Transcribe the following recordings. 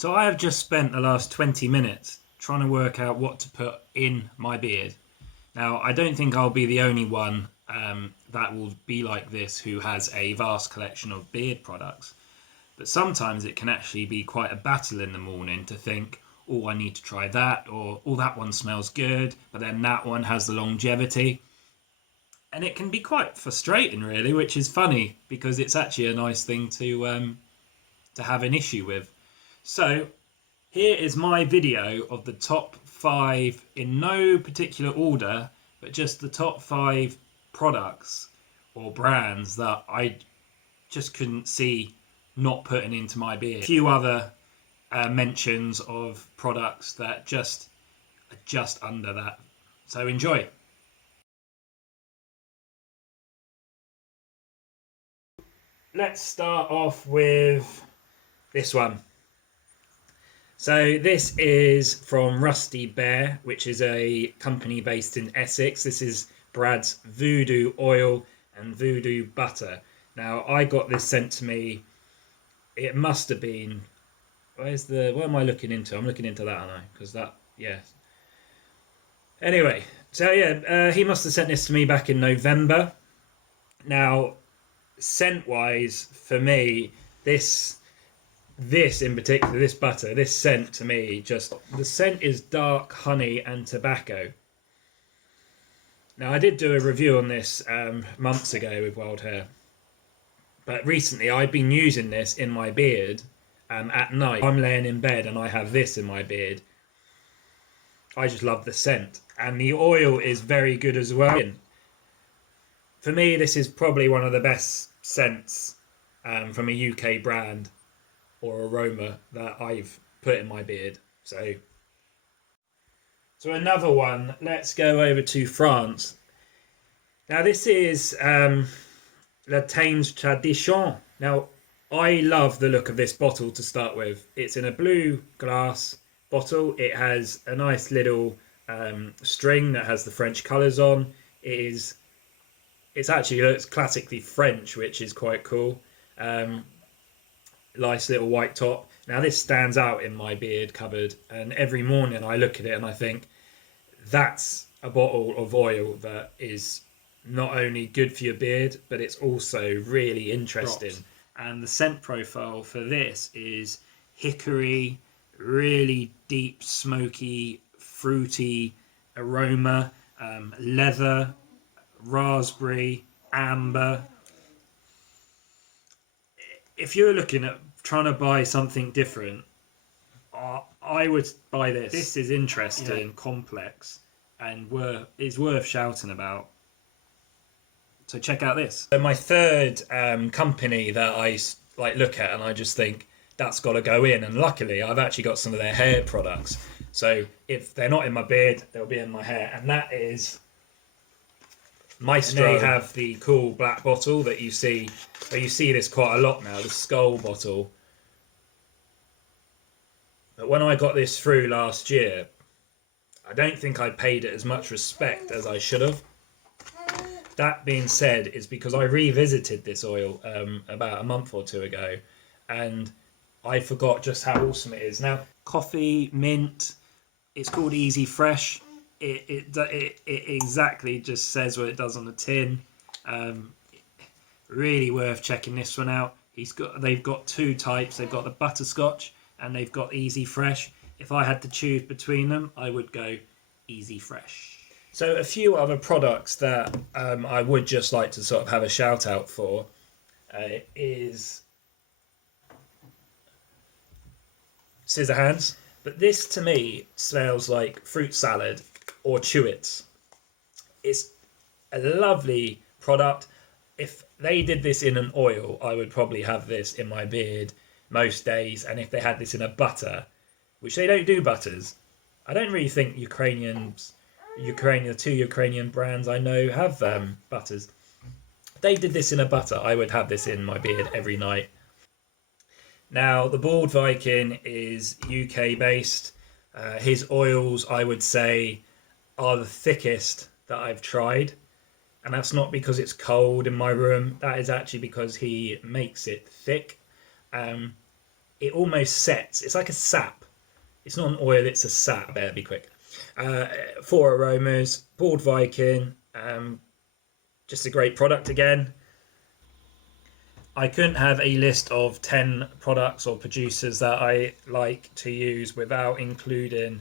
So I have just spent the last 20 minutes trying to work out what to put in my beard. Now, I don't think I'll be the only one that will be like this who has a vast collection of beard products. But sometimes it can actually be quite a battle in the morning to think, oh, I need to try that, or oh, that one smells good, but then that one has the longevity. And it can be quite frustrating, really, which is funny because it's actually a nice thing to have an issue with. So here is my video of the top 5 in no particular order, but just the top 5 products or brands that I just couldn't see not putting into my beard. A few other mentions of products that are just under that. So enjoy. Let's start off with this one. So this is from Rusty Bear, which is a company based in Essex. This is Brad's Voodoo Oil and Voodoo Butter. Now, I got this sent to me, it must have been, what am I looking into? I'm looking into that, aren't I? Because that, yeah. Anyway, so yeah, he must have sent this to me back in November. Now, scent-wise, for me, this in particular, this butter, this scent to me, just the scent is dark honey and tobacco. Now I did do a review on this months ago with Wildhare, but recently I've been using this in my beard at night. I'm laying in bed and I have this in my beard. I just love the scent, and the oil is very good as well. For me, this is probably one of the best scents from a UK brand or aroma that I've put in my beard. So another one, let's go over to France. Now this is La TAME's Tradition. Now I love the look of this bottle to start with. It's in a blue glass bottle. It has a nice little string that has the French colours on. It's actually looks classically French, which is quite cool. Nice little white top. Now this stands out in my beard cupboard, and every morning I look at it and I think that's a bottle of oil that is not only good for your beard, but it's also really interesting. And the scent profile for this is hickory, really deep, smoky, fruity aroma, leather, raspberry, amber. If you're looking at trying to buy something different, I would buy this. This is interesting, complex, and is worth shouting about. So check out this. So my third company that I look at and I just think that's got to go in. And luckily, I've actually got some of their hair products. So if they're not in my beard, they'll be in my hair, and that is Maestro. And they have the cool black bottle that you see. But you see this quite a lot now, the skull bottle. But when I got this through last year, I don't think I paid it as much respect as I should have. That being said, is because I revisited this oil about a month or two ago, and I forgot just how awesome it is. Now, coffee, mint, it's called Easy Fresh. It exactly just says what it does on the tin. Really worth checking this one out. They've got two types. They've got the butterscotch and they've got Easy Fresh. If I had to choose between them, I would go Easy Fresh. So a few other products that I would just like to sort of have a shout out for is Scissor Hands. But this to me smells like fruit salad or Chewits. It's a lovely product. If they did this in an oil, I would probably have this in my beard most days. And if they had this in a butter, which they don't do butters, I don't really think the two Ukrainian brands I know have butters. If they did this in a butter, I would have this in my beard every night. Now, the Bald Viking is UK based. His oils, I would say, are the thickest that I've tried. And that's not because it's cold in my room. That is actually because he makes it thick. it almost sets. It's like a sap. It's not an oil, it's a sap. Better be quick. 4 aromas, Bald Viking. Just a great product again. I couldn't have a list of 10 products or producers that I like to use without including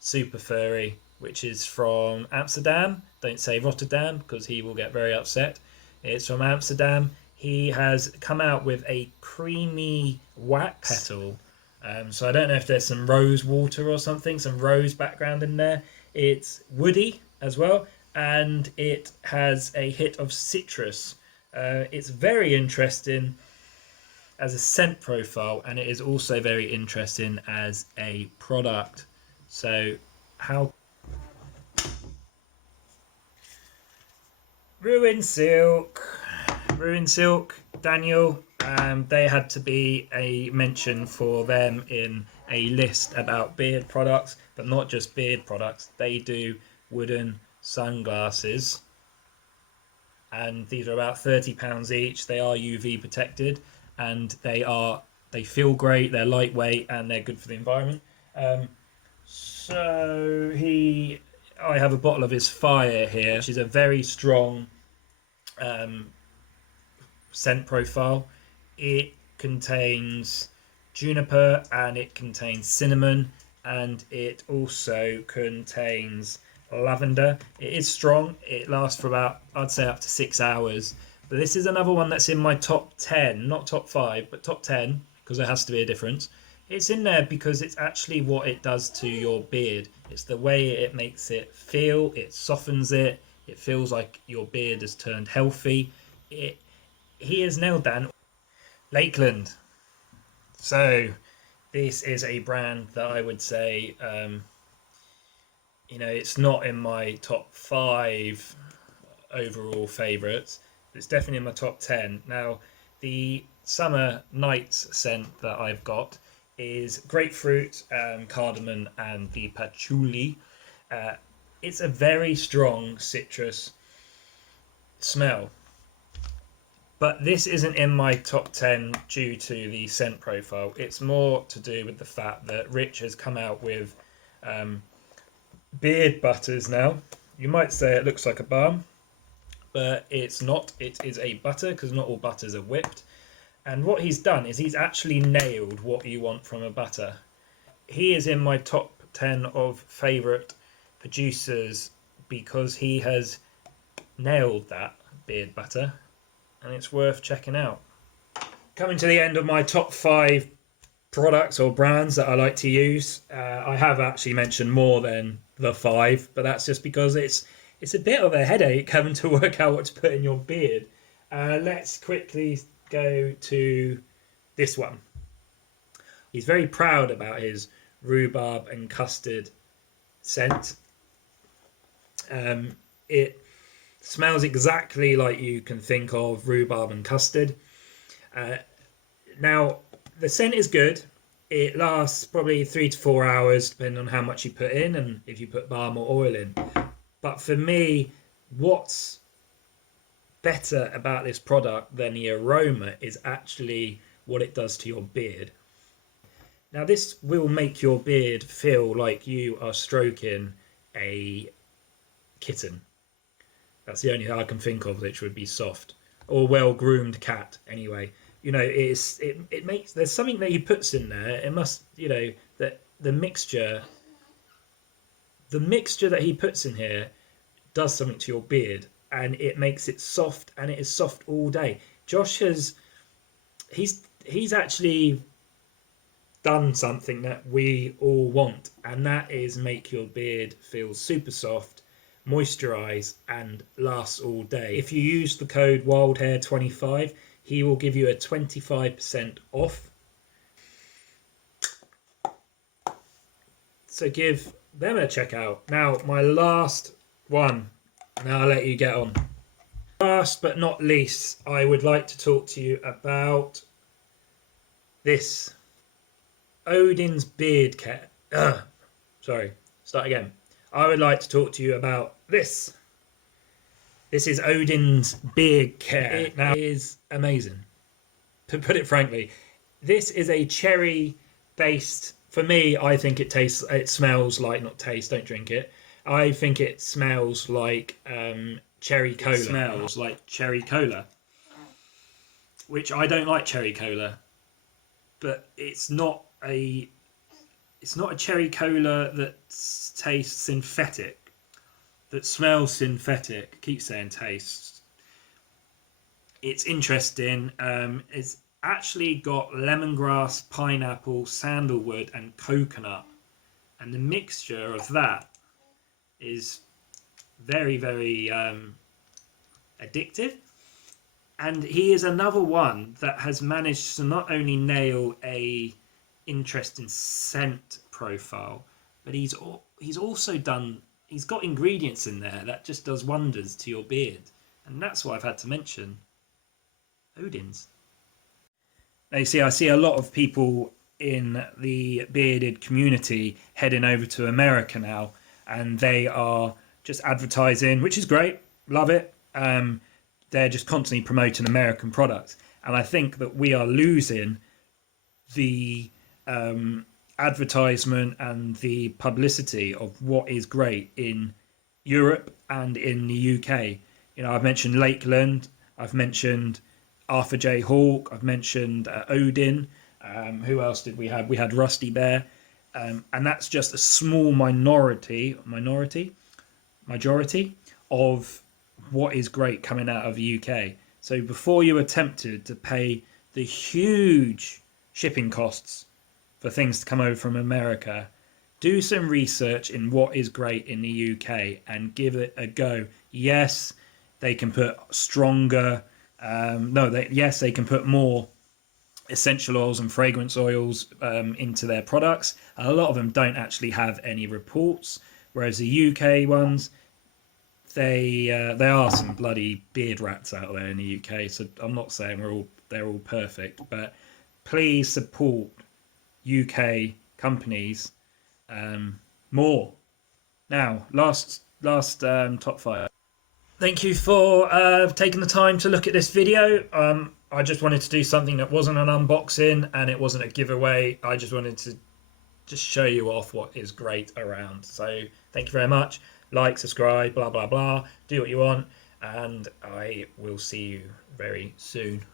Super Furry, which is from Amsterdam. Don't say Rotterdam because he will get very upset. It's from Amsterdam. He has come out with a creamy wax petal. So I don't know if there's some rose water or something, some rose background in there. It's woody as well, and it has a hit of citrus. It's very interesting as a scent profile, and it is also very interesting as a product. So how Ruined Silk, Daniel, they had to be a mention for them in a list about beard products, but not just beard products. They do wooden sunglasses, and these are about £30 each. They are UV protected, and they feel great. They're lightweight and they're good for the environment. I have a bottle of his Fire here, which is a very strong scent profile. It contains juniper and it contains cinnamon, and it also contains lavender. It is strong. It lasts for about, I'd say, up to 6 hours. But this is another one that's in my top 10, not top 5, but top 10, because there has to be a difference. It's in there because it's actually what it does to your beard. It's the way it makes it feel. It softens it. It feels like your beard has turned healthy. He has nailed that. Lakeland. So this is a brand that I would say, it's not in my top 5 overall favourites. It's definitely in my top 10. Now, the summer nights scent that I've got is grapefruit, cardamom, and the patchouli. It's a very strong citrus smell. But this isn't in my top 10 due to the scent profile. It's more to do with the fact that Rich has come out with beard butters now. You might say it looks like a balm, but it's not. It is a butter, because not all butters are whipped. And what he's done is he's actually nailed what you want from a butter. He is in my top 10 of favourite producers because he has nailed that beard butter, and it's worth checking out. Coming to the end of my top 5 products or brands that I like to use. I have actually mentioned more than the 5, but that's just because it's a bit of a headache having to work out what to put in your beard. Let's quickly go to this one. He's very proud about his rhubarb and custard scent. It smells exactly like you can think of rhubarb and custard. Now, the scent is good. It lasts probably 3 to 4 hours, depending on how much you put in and if you put balm or oil in. But for me, what's better about this product than the aroma is actually what it does to your beard. Now, this will make your beard feel like you are stroking a kitten. That's the only thing I can think of which would be soft, or well-groomed cat. Anyway, it makes, there's something that he puts in there. It must, that the mixture that he puts in here does something to your beard, and it makes it soft, and it is soft all day. Josh he's actually done something that we all want, and that is make your beard feel super soft, moisturize, and last all day. If you use the code WildhareUK25, he will give you a 25% off. So give them a check out. Now, my last one. Now I'll let you get on. Last but not least, I would like to talk to you about this. Odin's beard care. Sorry, start again. I would like to talk to you about this. This is Odin's beard care. It is amazing. To put it frankly, This is a cherry based. For me, I think it smells like, not taste, don't drink it. I think it smells like cherry cola. It smells like cherry cola, which I don't like cherry cola, but it's not a cherry cola that tastes synthetic, that smells synthetic. I keep saying tastes. It's interesting. It's actually got lemongrass, pineapple, sandalwood, and coconut, and the mixture of that is very, very addictive. And he is another one that has managed to not only nail a interesting scent profile, but he's also done. He's got ingredients in there that just does wonders to your beard, and that's why I've had to mention Odins. Now you see, I see a lot of people in the bearded community heading over to America now, and they are just advertising, which is great, love it. They're just constantly promoting American products, and I think that we are losing the advertisement and the publicity of what is great in Europe and in the UK. You know, I've mentioned Lakeland, I've mentioned Arthur J. Hawke, I've mentioned Odin. Who else did we have? We had Rusty Bear, and that's just a small majority of what is great coming out of the UK. So before you are tempted to pay the huge shipping costs for things to come over from America, do some research in what is great in the UK and give it a go. Yes, they can put stronger. Yes, they can put more essential oils and fragrance oils into their products. A lot of them don't actually have any reports, whereas the UK ones, there are some bloody beard rats out there in the UK. So I'm not saying they're all perfect, but please support UK companies more. Now, last top five. Thank you for taking the time to look at this video. I just wanted to do something that wasn't an unboxing and it wasn't a giveaway. I just wanted to just show you off what is great around. So thank you very much. Like, subscribe, blah, blah, blah. Do what you want. And I will see you very soon.